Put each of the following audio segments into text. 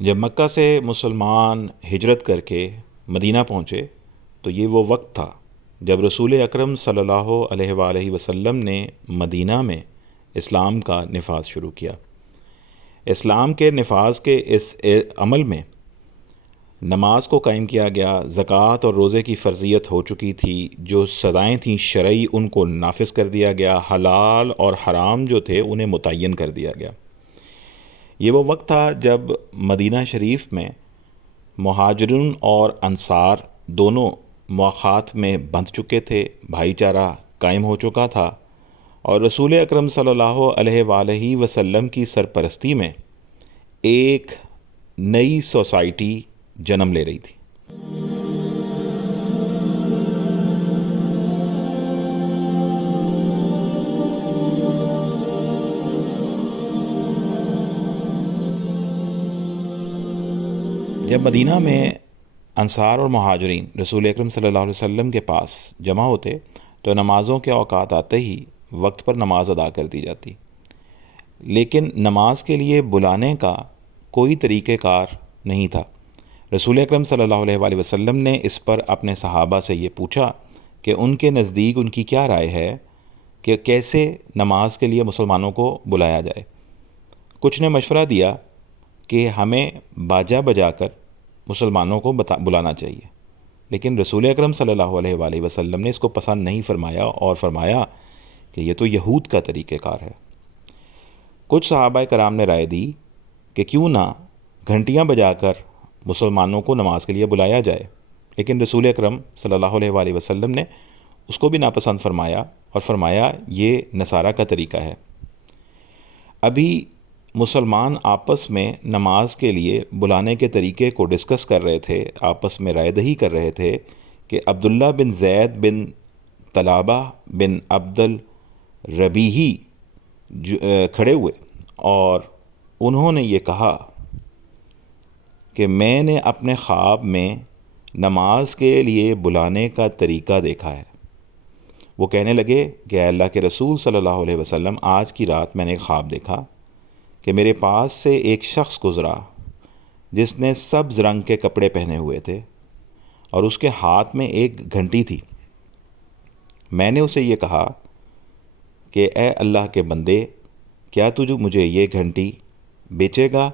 جب مکہ سے مسلمان ہجرت کر کے مدینہ پہنچے تو یہ وہ وقت تھا جب رسول اکرم صلی اللہ علیہ وآلہ وسلم نے مدینہ میں اسلام کا نفاذ شروع کیا۔ اسلام کے نفاذ کے اس عمل میں نماز کو قائم کیا گیا، زکوٰۃ اور روزے کی فرضیت ہو چکی تھی، جو سزائیں تھیں شرعی ان کو نافذ کر دیا گیا، حلال اور حرام جو تھے انہیں متعین کر دیا گیا۔ یہ وہ وقت تھا جب مدینہ شریف میں مہاجرین اور انصار دونوں مواخات میں بندھ چکے تھے، بھائی چارہ قائم ہو چکا تھا، اور رسول اکرم صلی اللہ علیہ وآلہ وسلم کی سرپرستی میں ایک نئی سوسائٹی جنم لے رہی تھی۔ جب مدینہ میں انصار اور مہاجرین رسول اکرم صلی اللہ علیہ وسلم کے پاس جمع ہوتے تو نمازوں کے اوقات آتے ہی وقت پر نماز ادا کر دی جاتی، لیکن نماز کے لیے بلانے کا کوئی طریقہ کار نہیں تھا۔ رسول اکرم صلی اللہ علیہ وآلہ وسلم نے اس پر اپنے صحابہ سے یہ پوچھا کہ ان کے نزدیک ان کی کیا رائے ہے کہ کیسے نماز کے لیے مسلمانوں کو بلایا جائے۔ کچھ نے مشورہ دیا کہ ہمیں باجا بجا کر مسلمانوں کو بلانا چاہیے، لیکن رسول اکرم صلی اللہ علیہ وآلہ وسلم نے اس کو پسند نہیں فرمایا اور فرمایا کہ یہ تو یہود کا طریقہ کار ہے۔ کچھ صحابہ کرام نے رائے دی کہ کیوں نہ گھنٹیاں بجا کر مسلمانوں کو نماز کے لیے بلایا جائے، لیکن رسول اکرم صلی اللہ علیہ وآلہ وسلم نے اس کو بھی ناپسند فرمایا اور فرمایا یہ نصارہ کا طریقہ ہے۔ ابھی مسلمان آپس میں نماز کے لیے بلانے کے طریقے کو ڈسکس کر رہے تھے، آپس میں رائے دہی کر رہے تھے کہ عبداللہ بن زید بن طلابہ بن عبد الربیعی کھڑے ہوئے اور انہوں نے یہ کہا کہ میں نے اپنے خواب میں نماز کے لیے بلانے کا طریقہ دیکھا ہے۔ وہ کہنے لگے کہ اے اللہ کے رسول صلی اللہ علیہ وسلم، آج کی رات میں نے ایک خواب دیکھا کہ میرے پاس سے ایک شخص گزرا جس نے سبز رنگ کے کپڑے پہنے ہوئے تھے اور اس کے ہاتھ میں ایک گھنٹی تھی۔ میں نے اسے یہ کہا کہ اے اللہ کے بندے، کیا تجھے مجھے یہ گھنٹی بیچے گا؟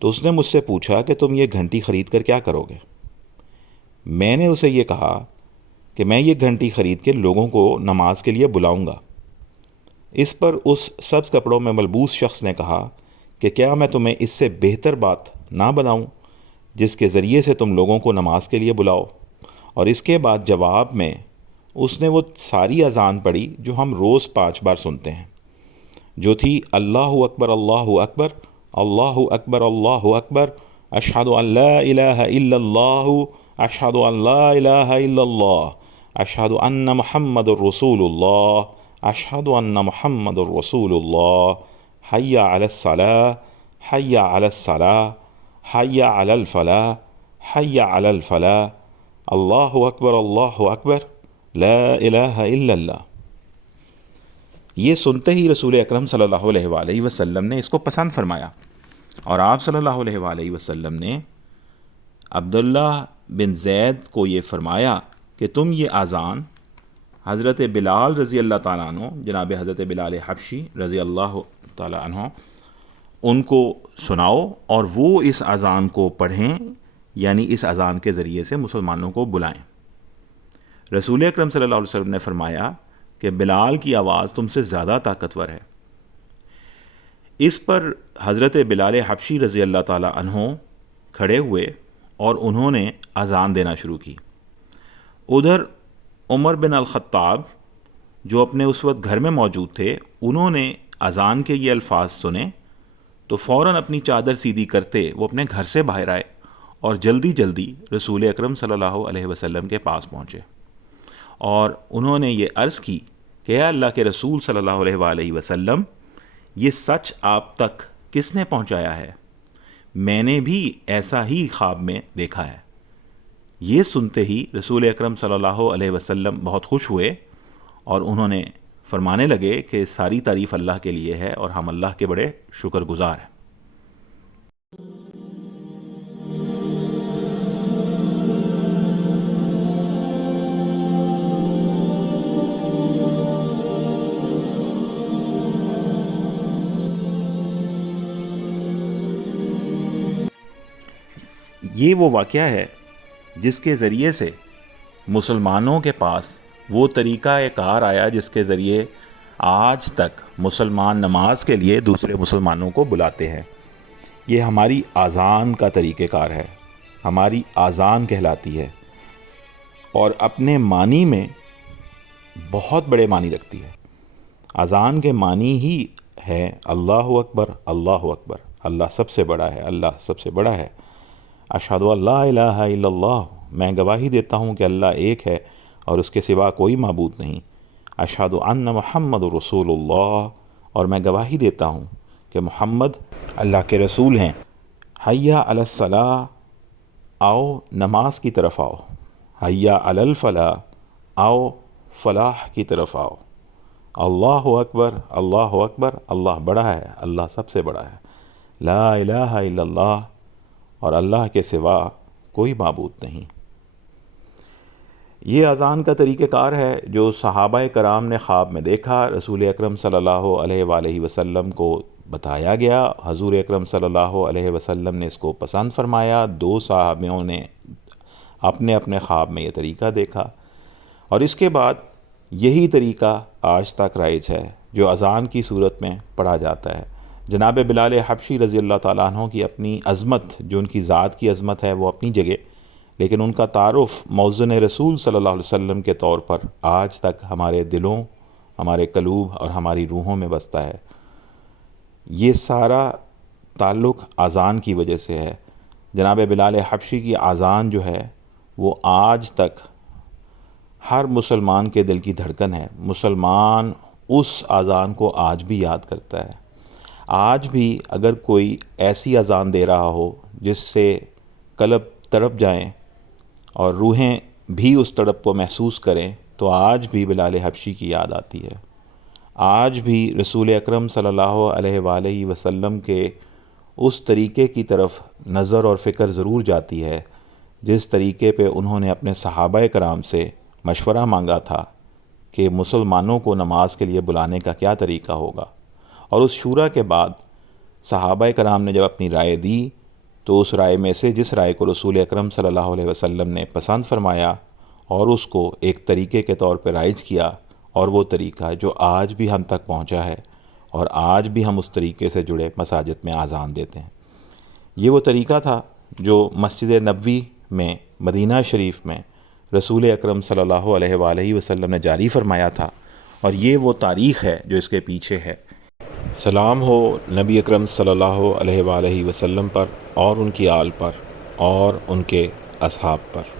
تو اس نے مجھ سے پوچھا کہ تم یہ گھنٹی خرید کر کیا کرو گے؟ میں نے اسے یہ کہا کہ میں یہ گھنٹی خرید کے لوگوں کو نماز کے لیے بلاؤں گا۔ اس پر اس سبز کپڑوں میں ملبوس شخص نے کہا کہ کیا میں تمہیں اس سے بہتر بات نہ بتاؤں جس کے ذریعے سے تم لوگوں کو نماز کے لیے بلاؤ؟ اور اس کے بعد جواب میں اس نے وہ ساری اذان پڑھی جو ہم روز 5 بار سنتے ہیں، جو تھی اللہ اکبر اللہ اکبر، اللہ اکبر اللہ اکبر، اشہد ان لا الہ الا اللہ، اشہد ان لا الہ الا اللہ، اشہد ان محمد الرسول اللہ، اشہد ان محمد الرسول اللہ، حی علی الصلاۃ، حی علی الصلاۃ، حی علی الفلاح، حی علی الفلاح، اللہ اکبر اللہ اکبر، لا الہ الا اللہ۔ یہ سنتے ہی رسول اکرم صلی اللہ علیہ وآلہ وسلم نے اس کو پسند فرمایا، اور آپ صلی اللہ علیہ وآلہ وسلم نے عبداللہ بن زید کو یہ فرمایا کہ تم یہ اذان حضرت بلال رضی اللہ تعالیٰ عنہ، جناب حضرت بلال حبشی رضی اللہ تعالیٰ عنہ، ان کو سناؤ اور وہ اس اذان کو پڑھیں، یعنی اس اذان کے ذریعے سے مسلمانوں کو بلائیں۔ رسول اکرم صلی اللہ علیہ وسلم نے فرمایا کہ بلال کی آواز تم سے زیادہ طاقتور ہے۔ اس پر حضرت بلال حبشی رضی اللہ تعالیٰ عنہ کھڑے ہوئے اور انہوں نے اذان دینا شروع کی۔ ادھر عمر بن الخطاب جو اپنے اس وقت گھر میں موجود تھے، انہوں نے اذان کے یہ الفاظ سنے تو فوراً اپنی چادر سیدھی کرتے وہ اپنے گھر سے باہر آئے اور جلدی جلدی رسول اکرم صلی اللہ علیہ وسلم کے پاس پہنچے، اور انہوں نے یہ عرض کی کہ اے اللہ کے رسول صلی اللہ علیہ وآلہ وسلم، یہ سچ آپ تک کس نے پہنچایا ہے؟ میں نے بھی ایسا ہی خواب میں دیکھا ہے۔ یہ سنتے ہی رسول اکرم صلی اللہ علیہ وسلم بہت خوش ہوئے اور انہوں نے فرمانے لگے کہ ساری تعریف اللہ کے لیے ہے اور ہم اللہ کے بڑے شکر گزار ہیں۔ یہ وہ واقعہ ہے جس کے ذریعے سے مسلمانوں کے پاس وہ طریقہ کار آیا جس کے ذریعے آج تک مسلمان نماز کے لیے دوسرے مسلمانوں کو بلاتے ہیں۔ یہ ہماری اذان کا طریقہ کار ہے، ہماری اذان کہلاتی ہے، اور اپنے معنی میں بہت بڑے معنی رکھتی ہے۔ اذان کے معنی ہی ہے اللہ اکبر، اللہ اکبر، اللہ سب سے بڑا ہے، اللہ سب سے بڑا ہے۔ اشہد ان لا الہ الا اللہ، میں گواہی دیتا ہوں کہ اللہ ایک ہے اور اس کے سوا کوئی معبود نہیں۔ اشہد ان محمد رسول اللہ، اور میں گواہی دیتا ہوں کہ محمد اللہ کے رسول ہیں۔ حی علی الصلاۃ، آؤ نماز کی طرف آؤ۔ حی علی الفلاح، آؤ فلاح کی طرف آؤ۔ اللہ اکبر، اللہ اکبر، اللہ بڑا ہے، اللہ سب سے بڑا ہے۔ لا الہ الا اللہ، اور اللہ کے سوا کوئی معبود نہیں۔ یہ اذان کا طریقہ کار ہے جو صحابہ کرام نے خواب میں دیکھا، رسول اکرم صلی اللہ علیہ وآلہ وسلم کو بتایا گیا، حضور اکرم صلی اللہ علیہ وسلم نے اس کو پسند فرمایا، 2 صحابیوں نے اپنے اپنے خواب میں یہ طریقہ دیکھا، اور اس کے بعد یہی طریقہ آج تک رائج ہے جو اذان کی صورت میں پڑھا جاتا ہے۔ جناب بلال حبشی رضی اللہ تعالیٰ عنہ کی اپنی عظمت، جو ان کی ذات کی عظمت ہے وہ اپنی جگہ، لیکن ان کا تعارف مؤذن رسول صلی اللہ علیہ وسلم کے طور پر آج تک ہمارے دلوں، ہمارے قلوب اور ہماری روحوں میں بستا ہے۔ یہ سارا تعلق اذان کی وجہ سے ہے۔ جناب بلال حبشی کی اذان جو ہے وہ آج تک ہر مسلمان کے دل کی دھڑکن ہے۔ مسلمان اس اذان کو آج بھی یاد کرتا ہے۔ آج بھی اگر کوئی ایسی اذان دے رہا ہو جس سے قلب تڑپ جائیں اور روحیں بھی اس تڑپ کو محسوس کریں، تو آج بھی بلال حبشی کی یاد آتی ہے۔ آج بھی رسول اکرم صلی اللہ علیہ وآلہ وسلم کے اس طریقے کی طرف نظر اور فکر ضرور جاتی ہے جس طریقے پہ انہوں نے اپنے صحابہ کرام سے مشورہ مانگا تھا کہ مسلمانوں کو نماز کے لیے بلانے کا کیا طریقہ ہوگا، اور اس شورا کے بعد صحابہ کرام نے جب اپنی رائے دی تو اس رائے میں سے جس رائے کو رسول اکرم صلی اللہ علیہ وسلم نے پسند فرمایا اور اس کو ایک طریقے کے طور پہ رائج کیا، اور وہ طریقہ جو آج بھی ہم تک پہنچا ہے اور آج بھی ہم اس طریقے سے جڑے مساجد میں اذان دیتے ہیں۔ یہ وہ طریقہ تھا جو مسجد نبوی میں، مدینہ شریف میں رسول اکرم صلی اللہ علیہ وآلہ وسلم نے جاری فرمایا تھا، اور یہ وہ تاریخ ہے جو اس کے پیچھے ہے۔ سلام ہو نبی اکرم صلی اللہ علیہ وآلہ وسلم پر اور ان کی آل پر اور ان کے اصحاب پر۔